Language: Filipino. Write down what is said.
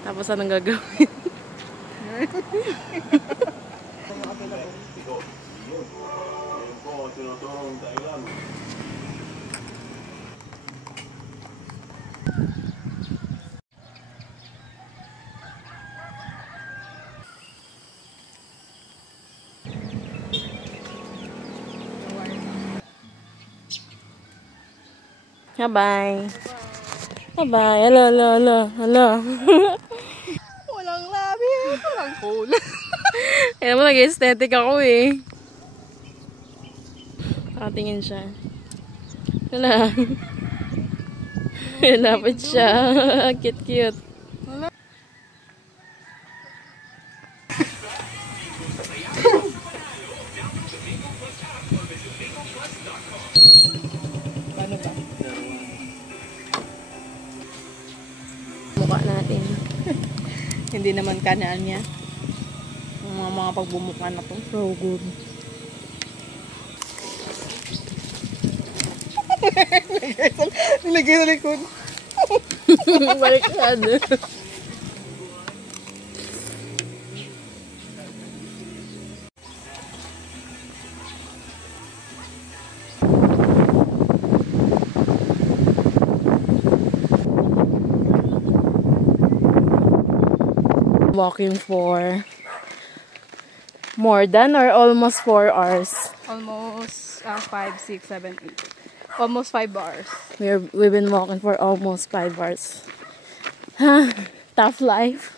Tapos anong gagawin? Bye-bye. Bye-bye. Hello. Walang labi. Walang cool. Kaya mo nag-aesthetic ako eh. Nakatingin siya. Wala. Lapit siya. Cute. Paano ba? Mukha natin. Hindi naman kanaan niya. Yung mga pagbumuka na to. So good. Nilagay sa likod. Baliktad. Walking for more than or almost 4 hours. Almost 5, 6, 7, 8. Almost 5 hours. We've been walking for almost 5 hours. Tough life.